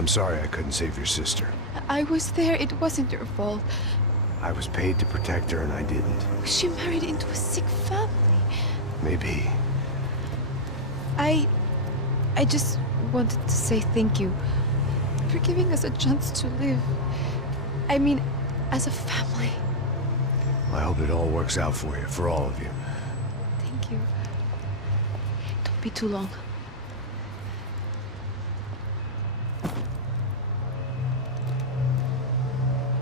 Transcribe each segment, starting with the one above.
I'm sorry I couldn't save your sister. I was there. It wasn't your fault. I was paid to protect her and I didn't. She married into a sick family. Maybe. I just wanted to say thank you for giving us a chance to live. I mean, as a family. I hope it all works out for you, for all of you. Thank you. Don't be too long.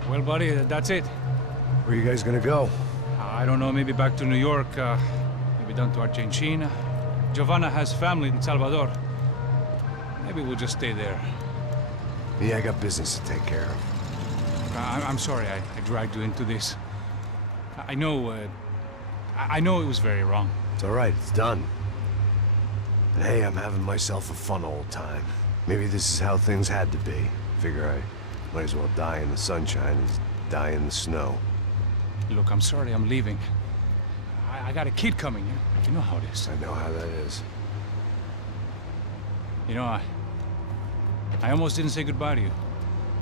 Well, buddy, that's it. Where are you guys gonna go? I don't know, maybe back to New York, maybe down to Argentina. Giovanna has family in Salvador. Maybe we'll just stay there. Yeah, I got business to take care of. I'm sorry I dragged you into this. I know it was very wrong. It's all right, it's done. But hey, I'm having myself a fun old time. Maybe this is how things had to be. Figure I might as well die in the sunshine as die in the snow. Look, I'm sorry I'm leaving. I got a kid coming. You know how it is. I know how that is. You know, I almost didn't say goodbye to you.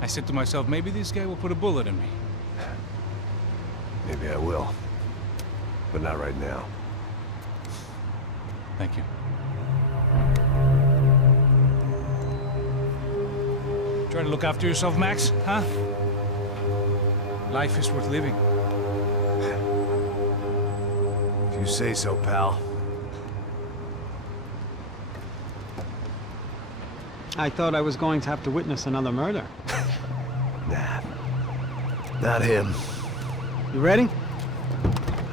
I said to myself, maybe this guy will put a bullet in me. Maybe I will. But not right now. Thank you. Try to look after yourself, Max, huh? Life is worth living. If you say so, pal. I thought I was going to have to witness another murder. Nah. Not him. You ready?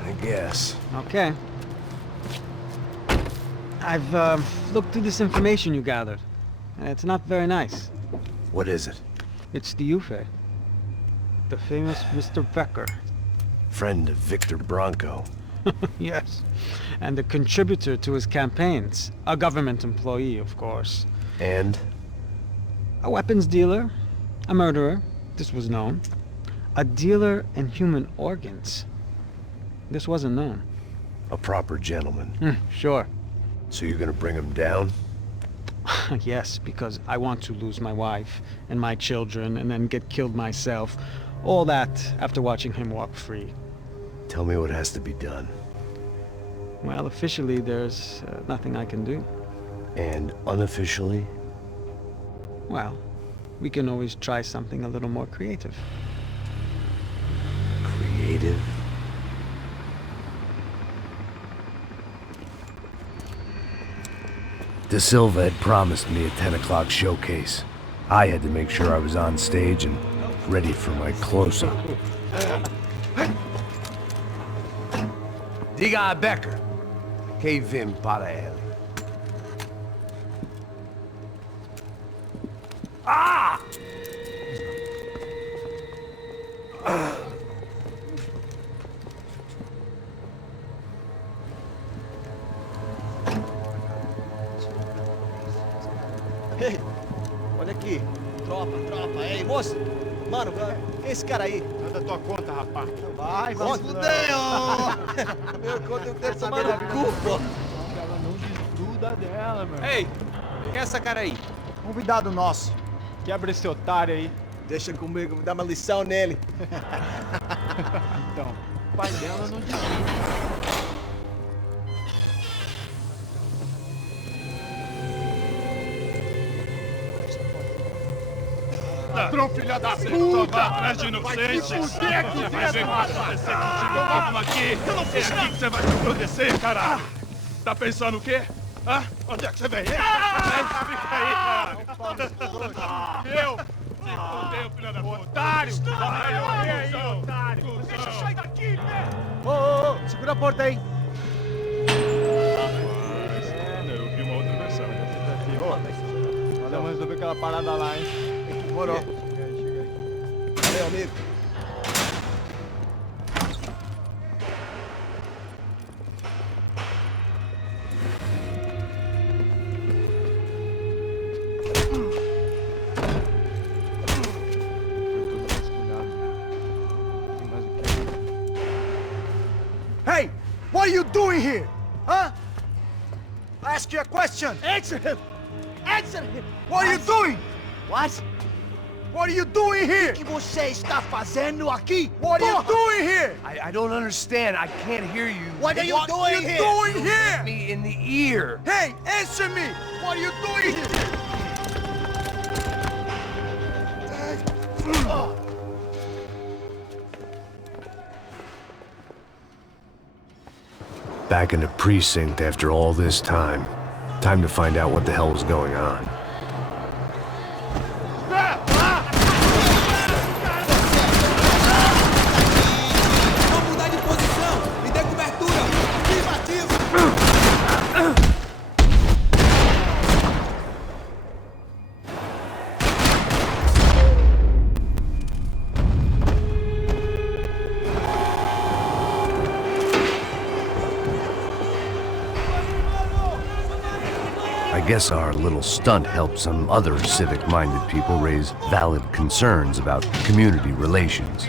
I guess. Okay. I've looked through this information you gathered, and it's not very nice. What is it? It's the Ufe. The famous Mr. Becker. Friend of Victor Bronco. Yes. And a contributor to his campaigns. A government employee, of course. And? A weapons dealer. A murderer. This was known. A dealer in human organs. This wasn't known. A proper gentleman. Sure. So you're gonna bring him down? Yes, because I want to lose my wife and my children and then get killed myself. All that after watching him walk free. Tell me what has to be done. Well, officially, there's nothing I can do. And unofficially? Well, we can always try something a little more creative. Creative? De Silva had promised me a 10 o'clock showcase. I had to make sure I was on stage and ready for my close-up. Diga a Becker. Que vim para ele. Ah! Ei, olha aqui. Tropa. Ei, moço. Mano, quem é esse cara aí? Manda tua conta, rapaz. Vai se fuder, ó! Meu conta eu quero saber da cu, pô. Ela não desgruda dela, meu. Ei, quem é essa cara aí? Convidado nosso. Quebra esse otário aí. Deixa comigo, me dá uma lição nele. Então, o pai dela não desgruda. Ladrão, filha da puta! Vai atrás de inocentes! Vai ver o que vai acontecer contigo mesmo aqui! Eu não fiz nada! Que você vai se proteger, caralho! Tá pensando o quê? Hã? Onde é que você vem? Fica aí, cara! Eu? Se fudeu, filha da puta! Otário! Vai aí, otário! Deixa eu sair daqui, né? Ô, segura a porta aí! Eu vi uma outra versão. Vamos resolver aquela parada lá, hein? Demorou. Chega aí. Valeu, amigo. Hey! What are you doing here? Huh? I ask you a question! Answer him! Answer him! What are you doing? What? What are you doing here? O que você está fazendo aqui? What are you doing here? I don't understand. I can't hear you. What are you doing here? Doing Hit here? me in the ear. Hey, answer me! What are you doing here? Back in the precinct after all this time. Time to find out what the hell was going on. Vamos mudar de posição! Me dê cobertura! Afirmativo! I guess our little stunt helped some other civic-minded people raise valid concerns about community relations.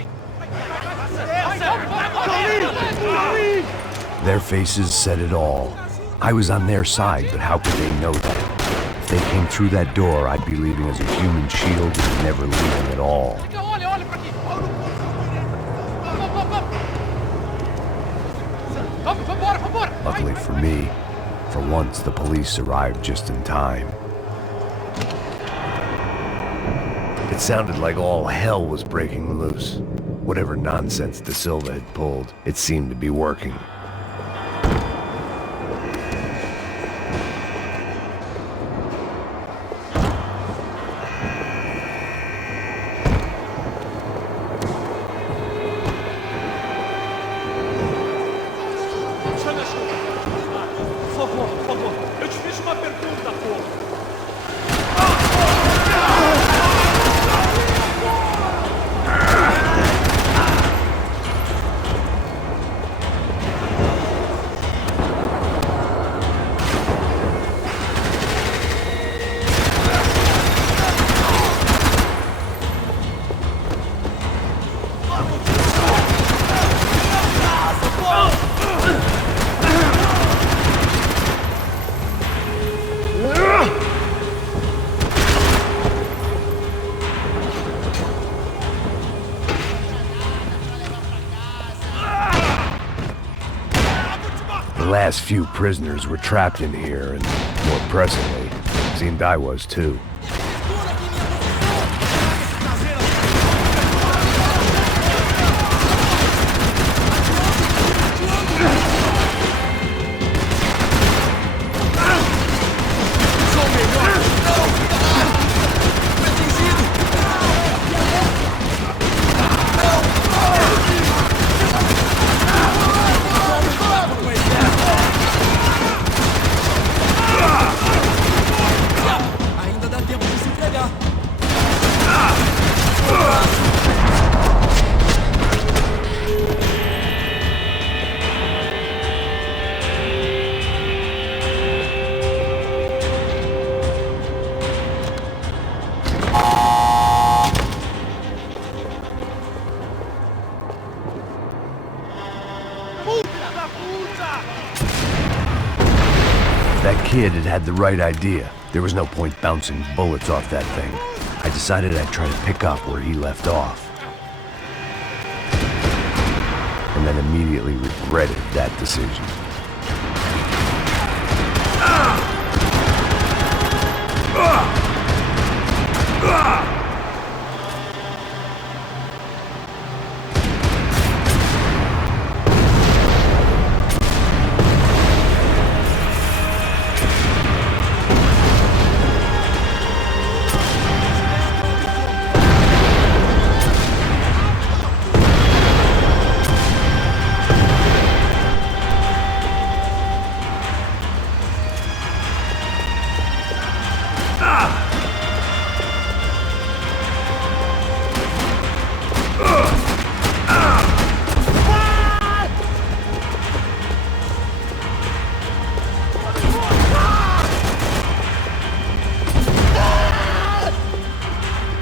Their faces said it all. I was on their side, but how could they know that? If they came through that door, I'd be leaving as a human shield and never leaving at all. Luckily for me, for once the police arrived just in time. It sounded like all hell was breaking loose. Whatever nonsense De Silva had pulled, it seemed to be working. Por favor, eu te fiz uma pergunta, porra. The last few prisoners were trapped in here, and more pressingly, it seemed I was too. Ainda dá tempo de se entregar. That kid had had the right idea. There was no point bouncing bullets off that thing. I decided I'd try to pick up where he left off. And then immediately regretted that decision.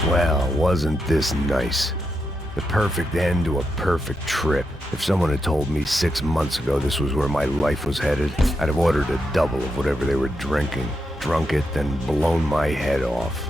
Well, wasn't this nice? The perfect end to a perfect trip. If someone had told me 6 months ago this was where my life was headed, I'd have ordered a double of whatever they were drinking, drunk it, then blown my head off.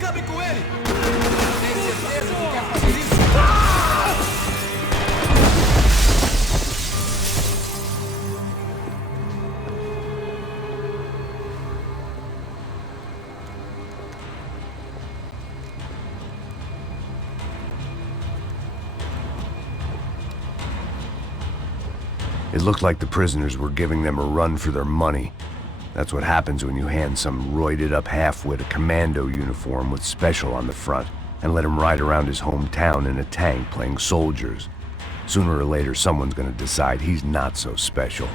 Acabem com ele! Tem certeza que quer fazer isso? It looked like the prisoners were giving them a run for their money. That's what happens when you hand some roided-up halfwit a commando uniform with special on the front and let him ride around his hometown in a tank playing soldiers. Sooner or later, someone's gonna decide he's not so special.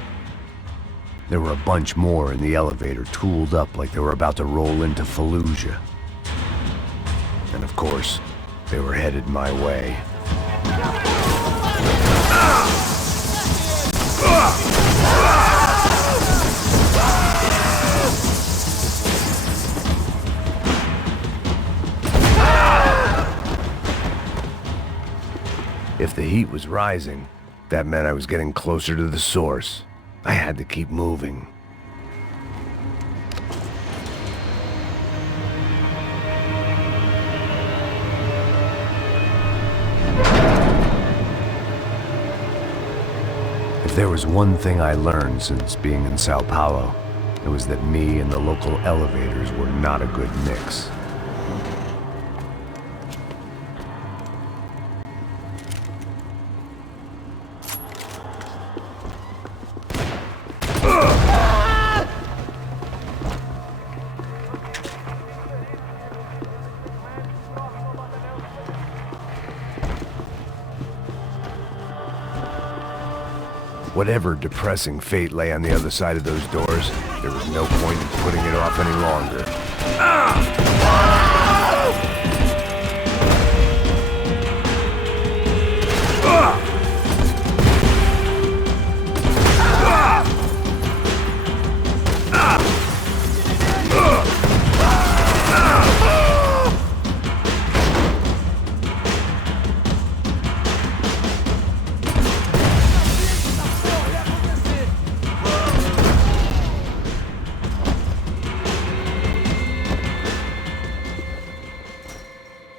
There were a bunch more in the elevator, tooled up like they were about to roll into Fallujah. And of course, they were headed my way. If the heat was rising, that meant I was getting closer to the source. I had to keep moving. If there was one thing I learned since being in Sao Paulo, it was that me and the local elevators were not a good mix. Whatever depressing fate lay on the other side of those doors, there was no point in putting it off any longer.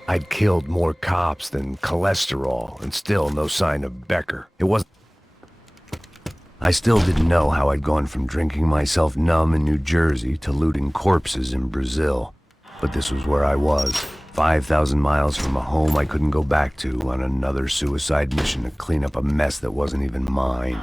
I'd killed more cops than cholesterol, and still no sign of Becker. It wasn't... I still didn't know how I'd gone from drinking myself numb in New Jersey to looting corpses in Brazil. But this was where I was, 5,000 miles from a home I couldn't go back to, on another suicide mission to clean up a mess that wasn't even mine.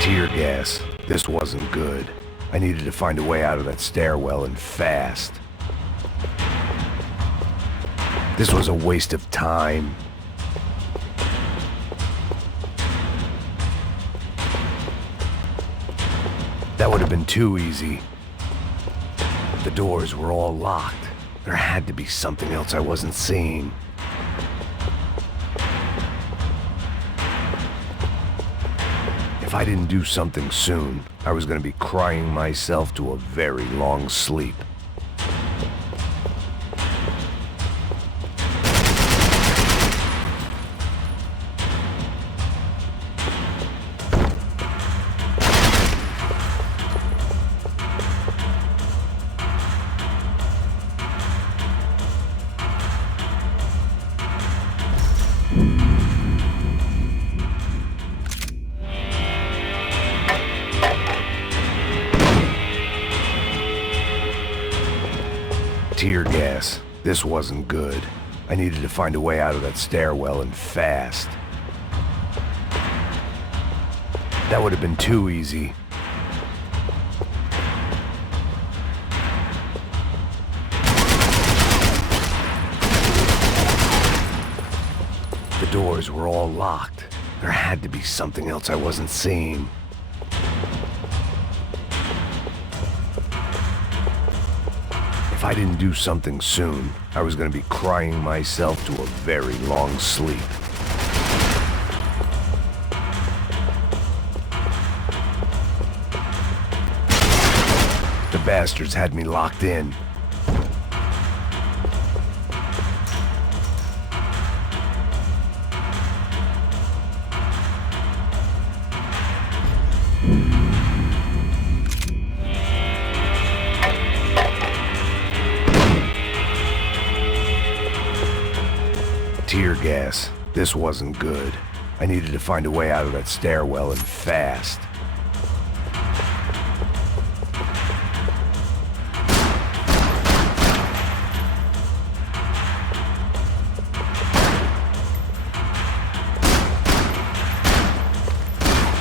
Tear gas. This wasn't good. I needed to find a way out of that stairwell, and fast. This was a waste of time. That would have been too easy. The doors were all locked. There had to be something else I wasn't seeing. If I didn't do something soon, I was going to be crying myself to a very long sleep. Tear gas. This wasn't good. I needed to find a way out of that stairwell and fast. That would have been too easy. The doors were all locked. There had to be something else I wasn't seeing. If I didn't do something soon, I was going to be crying myself to a very long sleep. The bastards had me locked in. Tear gas. This wasn't good. I needed to find a way out of that stairwell and fast.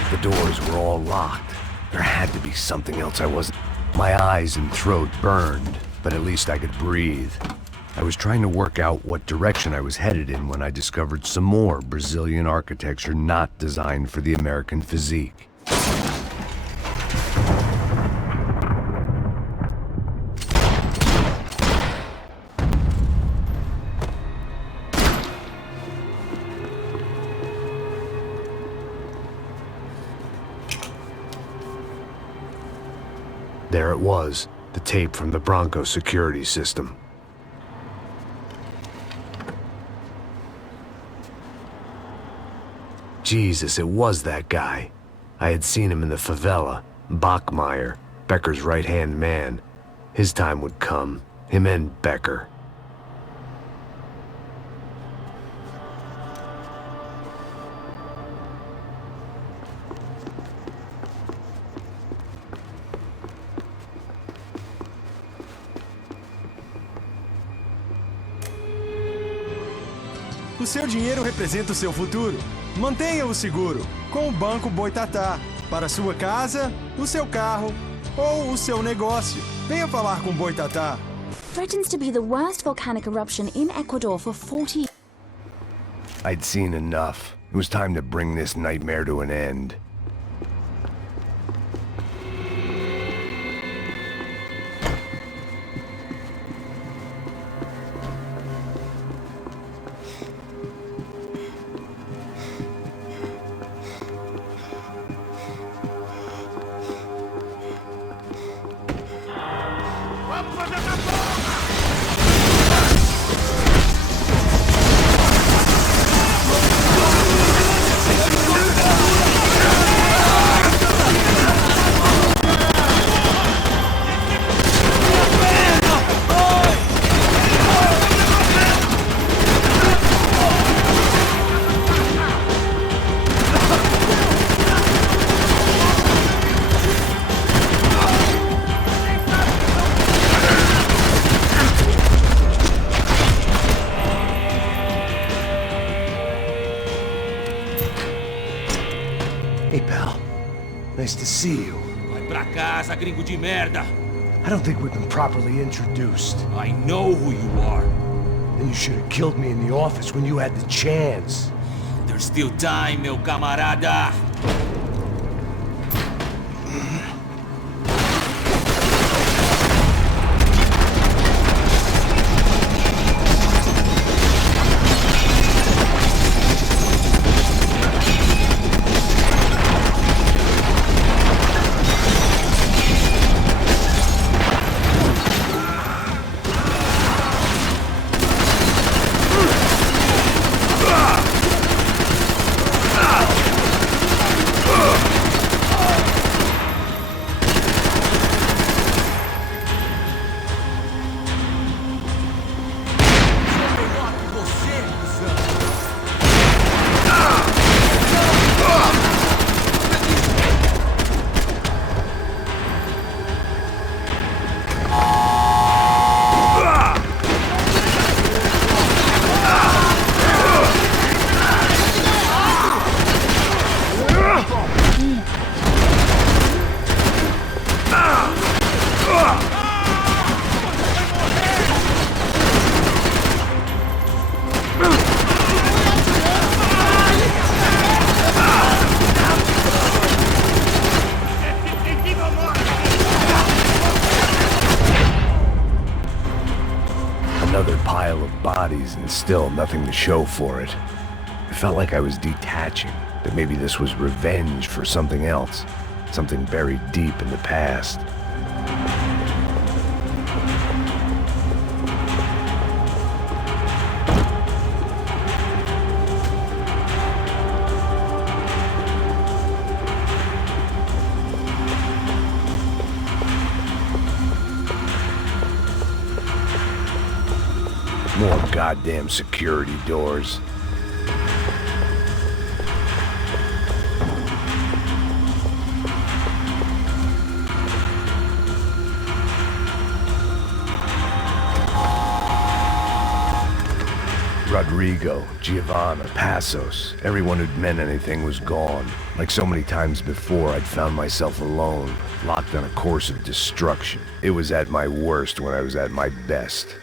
The doors were all locked. There had to be something else I wasn't... My eyes and throat burned, but at least I could breathe. I was trying to work out what direction I was headed in when I discovered some more Brazilian architecture not designed for the American physique. There it was, the tape from the Bronco security system. Jesus, it was that guy. I had seen him in the favela, Bachmeyer, Becker's right-hand man. His time would come, him and Becker. O seu dinheiro representa o seu futuro. Mantenha-o seguro com o Banco Boitatá. Para a sua casa, o seu carro ou o seu negócio. Venha falar com Boitatá. Threatens to be the worst volcanic eruption in Ecuador for 40 years. I'd seen enough. It was time to bring this nightmare to an end. Hey, pal. Nice to see you. Vai pra casa, gringo de merda. I don't think we've been properly introduced. I know who you are. Then you should have killed me in the office when you had the chance. There's still time, meu camarada. bodies and still nothing to show for it. It felt like I was detaching, that maybe this was revenge for something else, something buried deep in the past. More goddamn security doors. Rodrigo, Giovanna, Passos, everyone who'd meant anything was gone. Like so many times before, I'd found myself alone, locked on a course of destruction. It was at my worst when I was at my best.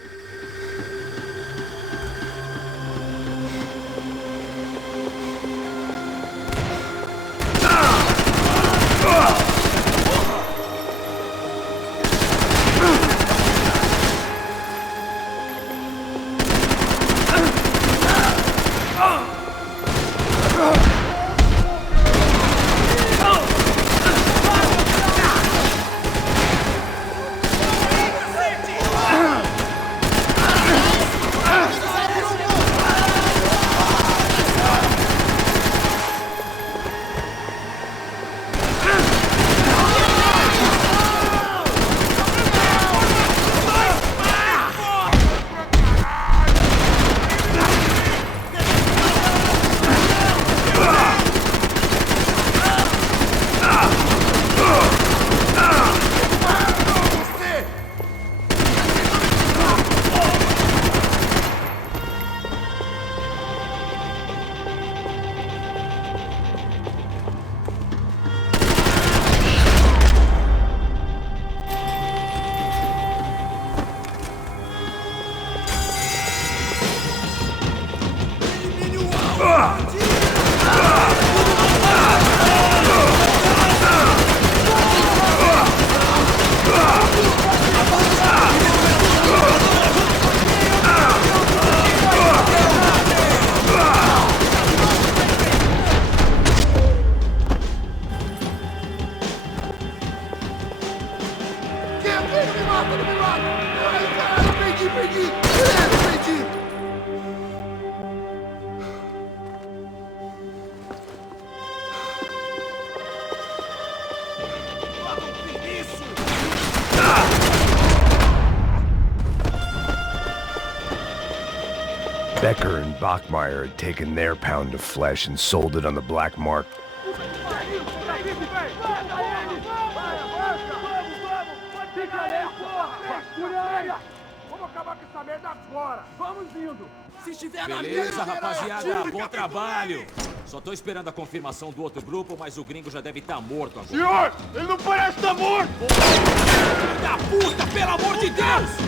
Becker and Bachmeyer had taken their pound of flesh and sold it on the black market. Beleza, rapaziada, bom trabalho. Só tô esperando a confirmação do outro grupo, mas o gringo já deve estar morto agora. Senhor, ele não parece estar morto! Filho da puta, pelo amor de Deus!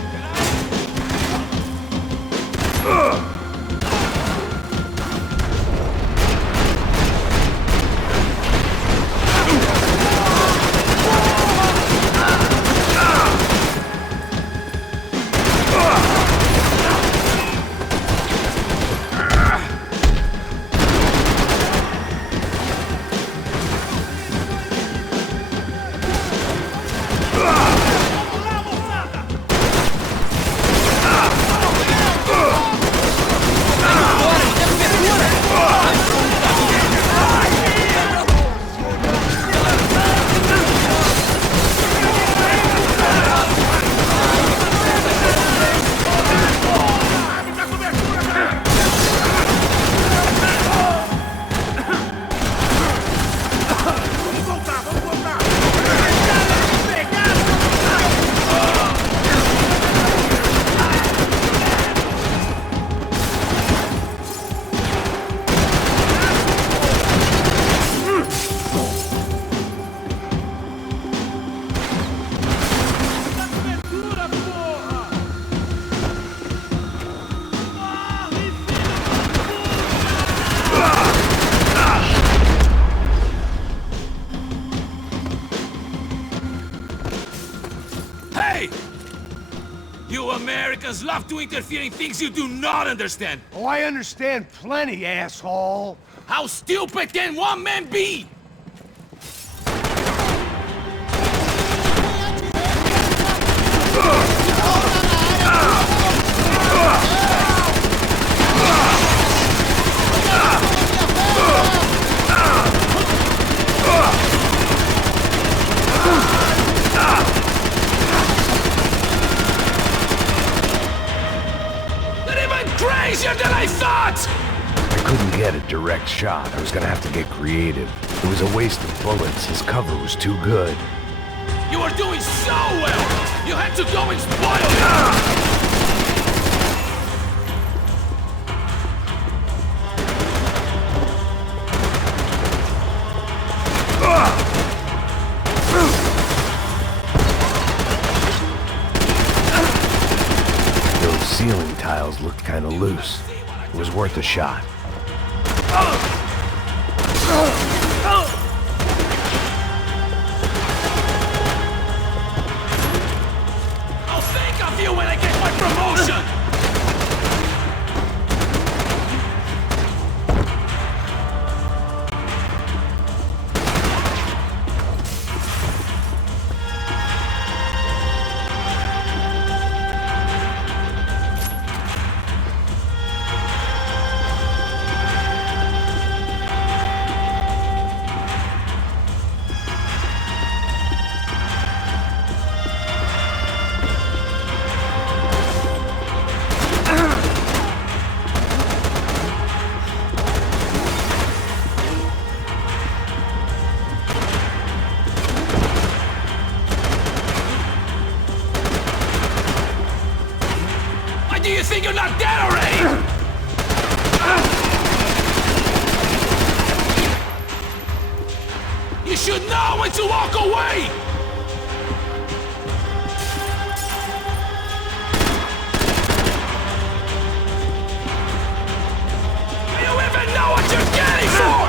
love to interfere in things you do not understand. Oh, I understand plenty, asshole. How stupid can one man be? Crazier than I thought! I couldn't get a direct shot. I was gonna have to get creative. It was a waste of bullets. His cover was too good. You were doing so well! You had to go and spoil it! Those ceiling tiles looked kinda loose. It was worth a shot. I'll think of you when I get my promotion! Do you think you're not dead already? You should know when to walk away! Do you even know what you're getting for?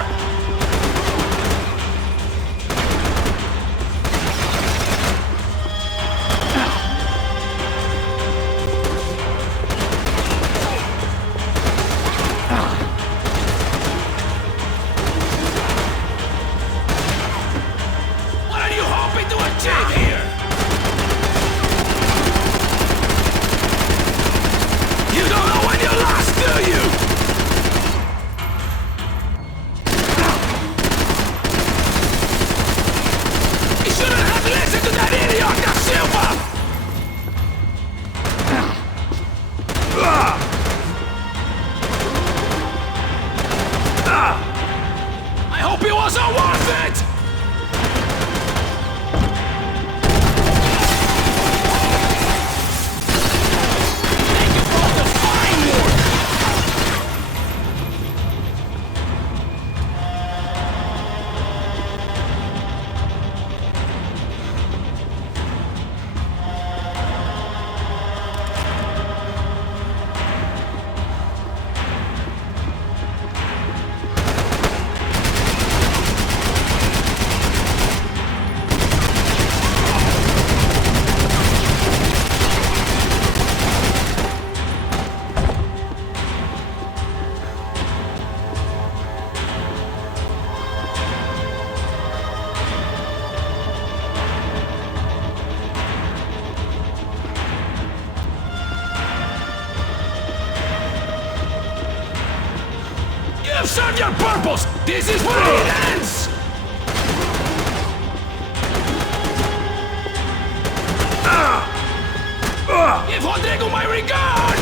I hope it wasn't worth it! Thank you for all the fine work! You've served your purpose! This is where it ends! Give Rodrigo my regards!